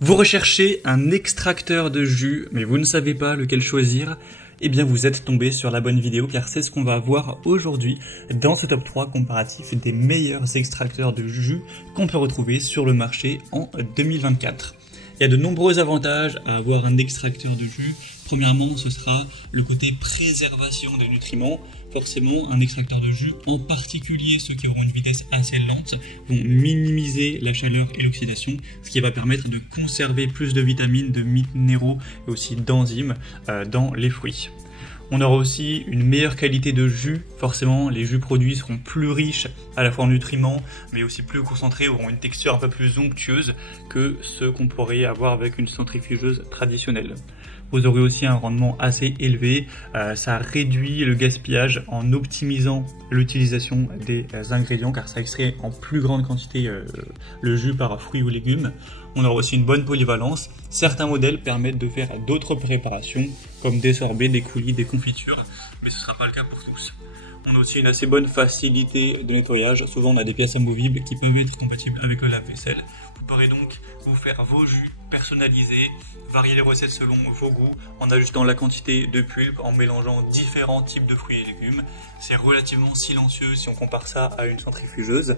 Vous recherchez un extracteur de jus, mais vous ne savez pas lequel choisir? Eh bien vous êtes tombé sur la bonne vidéo car c'est ce qu'on va voir aujourd'hui dans ce top 3 comparatif des meilleurs extracteurs de jus qu'on peut retrouver sur le marché en 2024. Il y a de nombreux avantages à avoir un extracteur de jus. Premièrement, ce sera le côté préservation des nutriments. Forcément, un extracteur de jus, en particulier ceux qui auront une vitesse assez lente, vont minimiser la chaleur et l'oxydation, ce qui va permettre de conserver plus de vitamines, de minéraux et aussi d'enzymes dans les fruits. On aura aussi une meilleure qualité de jus. Forcément, les jus produits seront plus riches à la fois en nutriments, mais aussi plus concentrés, auront une texture un peu plus onctueuse que ceux qu'on pourrait avoir avec une centrifugeuse traditionnelle. Vous aurez aussi un rendement assez élevé, ça réduit le gaspillage en optimisant l'utilisation des ingrédients car ça extrait en plus grande quantité le jus par fruits ou légumes. On aura aussi une bonne polyvalence. Certains modèles permettent de faire d'autres préparations comme des sorbets, des coulis, des confitures, mais ce ne sera pas le cas pour tous. On a aussi une assez bonne facilité de nettoyage. Souvent on a des pièces amovibles qui peuvent être compatibles avec le lave-vaisselle. Vous pourrez donc vous faire vos jus personnalisés, varier les recettes selon vos goûts, en ajustant la quantité de pulpe, en mélangeant différents types de fruits et légumes. C'est relativement silencieux si on compare ça à une centrifugeuse.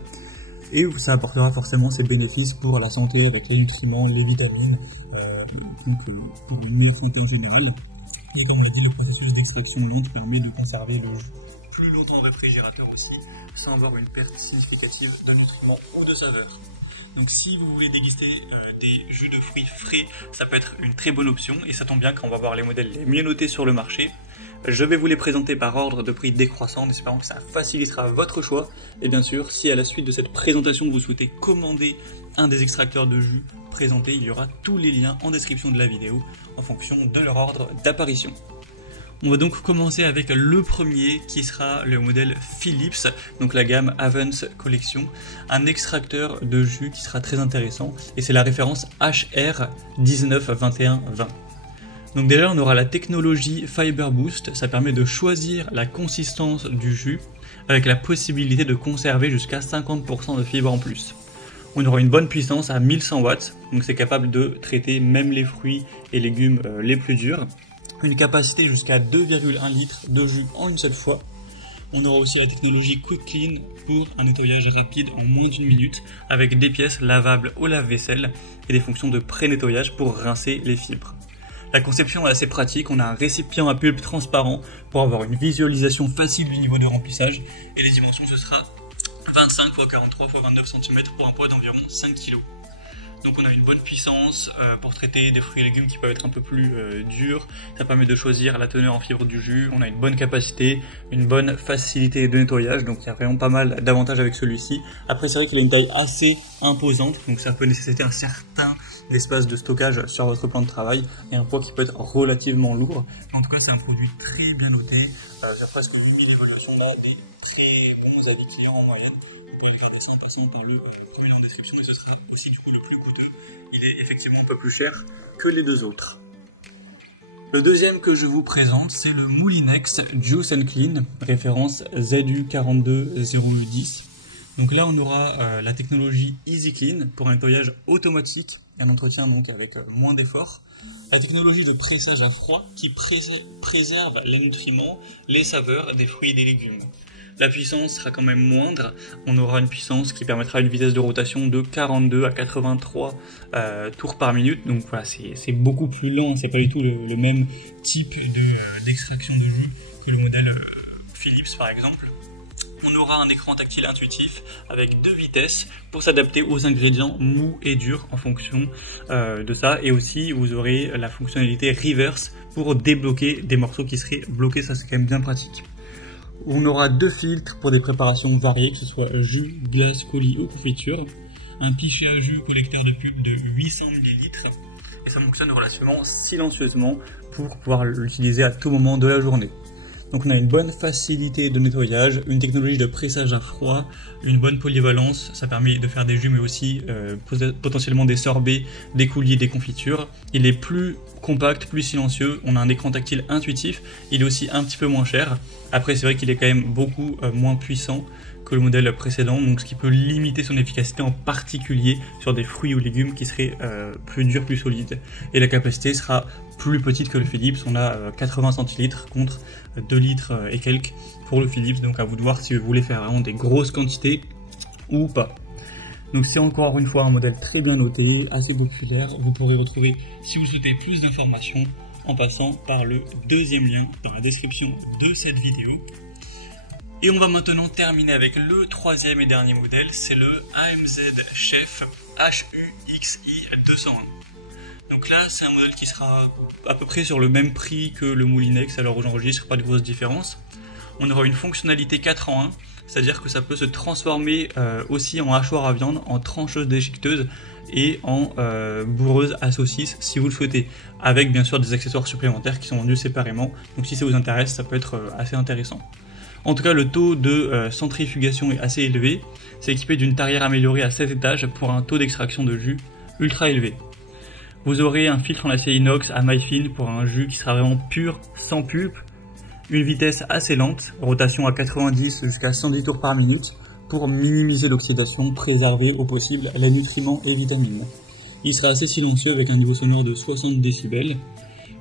Et ça apportera forcément ses bénéfices pour la santé avec les nutriments, les vitamines, pour une meilleure santé en général. Et comme on l'a dit, le processus d'extraction lente permet de conserver le jus plus longtemps au réfrigérateur aussi, sans avoir une perte significative de nutriments ou de saveur. Donc si vous voulez déguster des jus de fruits frais, ça peut être une très bonne option, et ça tombe bien quand on va voir les modèles les mieux notés sur le marché. Je vais vous les présenter par ordre de prix décroissant, en espérant que ça facilitera votre choix. Et bien sûr, si à la suite de cette présentation vous souhaitez commander un des extracteurs de jus présentés, il y aura tous les liens en description de la vidéo en fonction de leur ordre d'apparition. On va donc commencer avec le premier qui sera le modèle Philips, donc la gamme Avance Collection, un extracteur de jus qui sera très intéressant et c'est la référence HR192120. Donc déjà on aura la technologie Fiber Boost, ça permet de choisir la consistance du jus avec la possibilité de conserver jusqu'à 50% de fibres en plus. On aura une bonne puissance à 1100 watts, donc c'est capable de traiter même les fruits et légumes les plus durs. Une capacité jusqu'à 2,1 litres de jus en une seule fois. On aura aussi la technologie Quick Clean pour un nettoyage rapide en moins d'une minute avec des pièces lavables au lave-vaisselle et des fonctions de pré-nettoyage pour rincer les fibres. La conception est assez pratique, on a un récipient à pulpe transparent pour avoir une visualisation facile du niveau de remplissage et les dimensions ce sera 25 x 43 x 29 cm pour un poids d'environ 5 kg. Donc on a une bonne puissance pour traiter des fruits et légumes qui peuvent être un peu plus durs. Ça permet de choisir la teneur en fibres du jus. On a une bonne capacité, une bonne facilité de nettoyage. Donc il y a vraiment pas mal d'avantages avec celui-ci. Après c'est vrai qu'il a une taille assez imposante. Donc ça peut nécessiter un certain espace de stockage sur votre plan de travail. Et un poids qui peut être relativement lourd. En tout cas c'est un produit très bien noté. J'ai presque 8000 évaluations là, des très bons avis clients en moyenne. Vous pouvez regarder ça en passant par le premier lien en description et ce sera aussi du coup le plus coûteux. Il est effectivement un peu plus cher que les deux autres. Le deuxième que je vous présente, c'est le Moulinex Juice & Clean, référence ZU42010. Donc là, on aura la technologie Easy Clean pour un nettoyage automatique et un entretien donc avec moins d'efforts. La technologie de pressage à froid qui préserve les nutriments, les saveurs des fruits et des légumes. La puissance sera quand même moindre, on aura une puissance qui permettra une vitesse de rotation de 42 à 83 tours par minute, donc voilà, c'est beaucoup plus lent, c'est pas du tout le même type d'extraction de jus que le modèle Philips par exemple. On aura un écran tactile intuitif avec 2 vitesses pour s'adapter aux ingrédients mous et durs en fonction de ça, et aussi vous aurez la fonctionnalité reverse pour débloquer des morceaux qui seraient bloqués, ça c'est quand même bien pratique. On aura 2 filtres pour des préparations variées, que ce soit jus, glace, coulis ou confiture. Un pichet à jus collecteur de pulpe de 800 ml. Et ça fonctionne relativement silencieusement pour pouvoir l'utiliser à tout moment de la journée. Donc on a une bonne facilité de nettoyage, une technologie de pressage à froid, une bonne polyvalence, ça permet de faire des jus mais aussi potentiellement des sorbets, des coulis, des confitures. Il est plus compact, plus silencieux, on a un écran tactile intuitif, il est aussi un petit peu moins cher. Après c'est vrai qu'il est quand même beaucoup moins puissant que le modèle précédent, donc ce qui peut limiter son efficacité en particulier sur des fruits ou légumes qui seraient plus durs, plus solides. Et la capacité sera plus petite que le Philips, on a 80 centilitres contre 2 litres et quelques pour le Philips, donc à vous de voir si vous voulez faire vraiment des grosses quantités ou pas. Donc c'est encore une fois un modèle très bien noté, assez populaire. Vous pourrez retrouver, si vous souhaitez plus d'informations, en passant par le deuxième lien dans la description de cette vidéo. Et on va maintenant terminer avec le troisième et dernier modèle, c'est le AMZ Chef HUXI 201. Donc là c'est un modèle qui sera à peu près sur le même prix que le Moulinex, alors aujourd'hui il ne sera pas de grosse différence. On aura une fonctionnalité 4 en 1, c'est-à-dire que ça peut se transformer aussi en hachoir à viande, en trancheuse déchiqueteuse et en bourreuse à saucisse si vous le souhaitez, avec bien sûr des accessoires supplémentaires qui sont vendus séparément, donc si ça vous intéresse ça peut être assez intéressant. En tout cas le taux de centrifugation est assez élevé, c'est équipé d'une tarière améliorée à 7 étages pour un taux d'extraction de jus ultra élevé. Vous aurez un filtre en acier inox à maille fine pour un jus qui sera vraiment pur, sans pulpe, une vitesse assez lente, rotation à 90 jusqu'à 110 tours par minute, pour minimiser l'oxydation, préserver au possible les nutriments et vitamines. Il sera assez silencieux avec un niveau sonore de 60 décibels.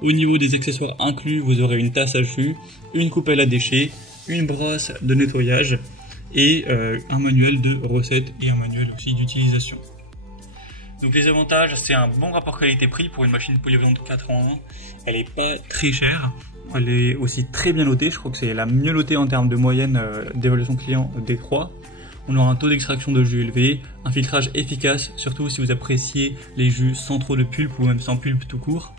Au niveau des accessoires inclus, vous aurez une tasse à jus, une coupelle à déchets, une brosse de nettoyage et un manuel de recettes et un manuel aussi d'utilisation. Donc les avantages, c'est un bon rapport qualité-prix pour une machine polyvalente 4 en 1. Elle n'est pas très chère, elle est aussi très bien notée, je crois que c'est la mieux notée en termes de moyenne d'évaluation client des 3. On aura un taux d'extraction de jus élevé, un filtrage efficace, surtout si vous appréciez les jus sans trop de pulpe ou même sans pulpe tout court.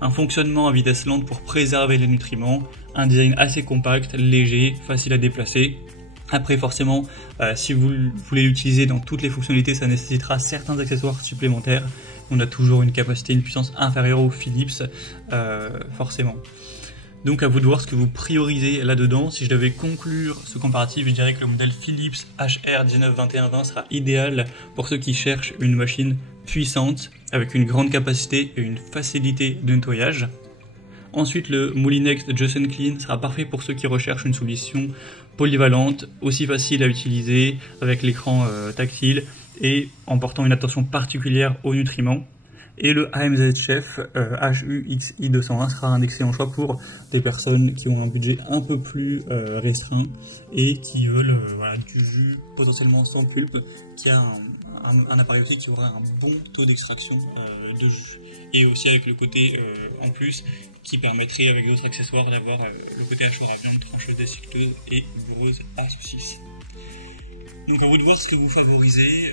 Un fonctionnement à vitesse lente pour préserver les nutriments, un design assez compact, léger, facile à déplacer. Après forcément, si vous voulez l'utiliser dans toutes les fonctionnalités, ça nécessitera certains accessoires supplémentaires. On a toujours une capacité, une puissance inférieure au Philips, forcément. Donc à vous de voir ce que vous priorisez là-dedans. Si je devais conclure ce comparatif, je dirais que le modèle Philips HR192120 sera idéal pour ceux qui cherchent une machine puissante, avec une grande capacité et une facilité de nettoyage. Ensuite, le Moulinex Just & Clean sera parfait pour ceux qui recherchent une solution polyvalente, aussi facile à utiliser, avec l'écran tactile et en portant une attention particulière aux nutriments. Et le AMZ Chef HUXI 201 sera un excellent choix pour des personnes qui ont un budget un peu plus restreint et qui veulent du jus potentiellement sans pulpe, qui a un appareil aussi qui aura un bon taux d'extraction de jus. Et aussi avec le côté en plus qui permettrait avec d'autres accessoires d'avoir le côté hachoir à viande, trancheuse déchiqueteuse et bourreuse à saucisse. Donc à vous de voir ce que vous favorisez.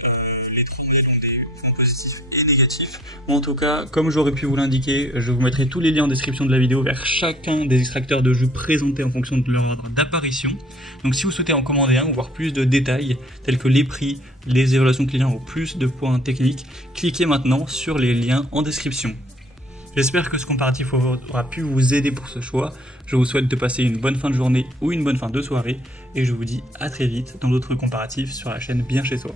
Les trois modèles ont des points positifs et négatifs. En tout cas, comme j'aurais pu vous l'indiquer, je vous mettrai tous les liens en description de la vidéo vers chacun des extracteurs de jus présentés en fonction de leur ordre d'apparition. Donc si vous souhaitez en commander un ou voir plus de détails tels que les prix, les évaluations clients ou plus de points techniques, cliquez maintenant sur les liens en description. J'espère que ce comparatif aura pu vous aider pour ce choix. Je vous souhaite de passer une bonne fin de journée ou une bonne fin de soirée et je vous dis à très vite dans d'autres comparatifs sur la chaîne Bien Chez Soi.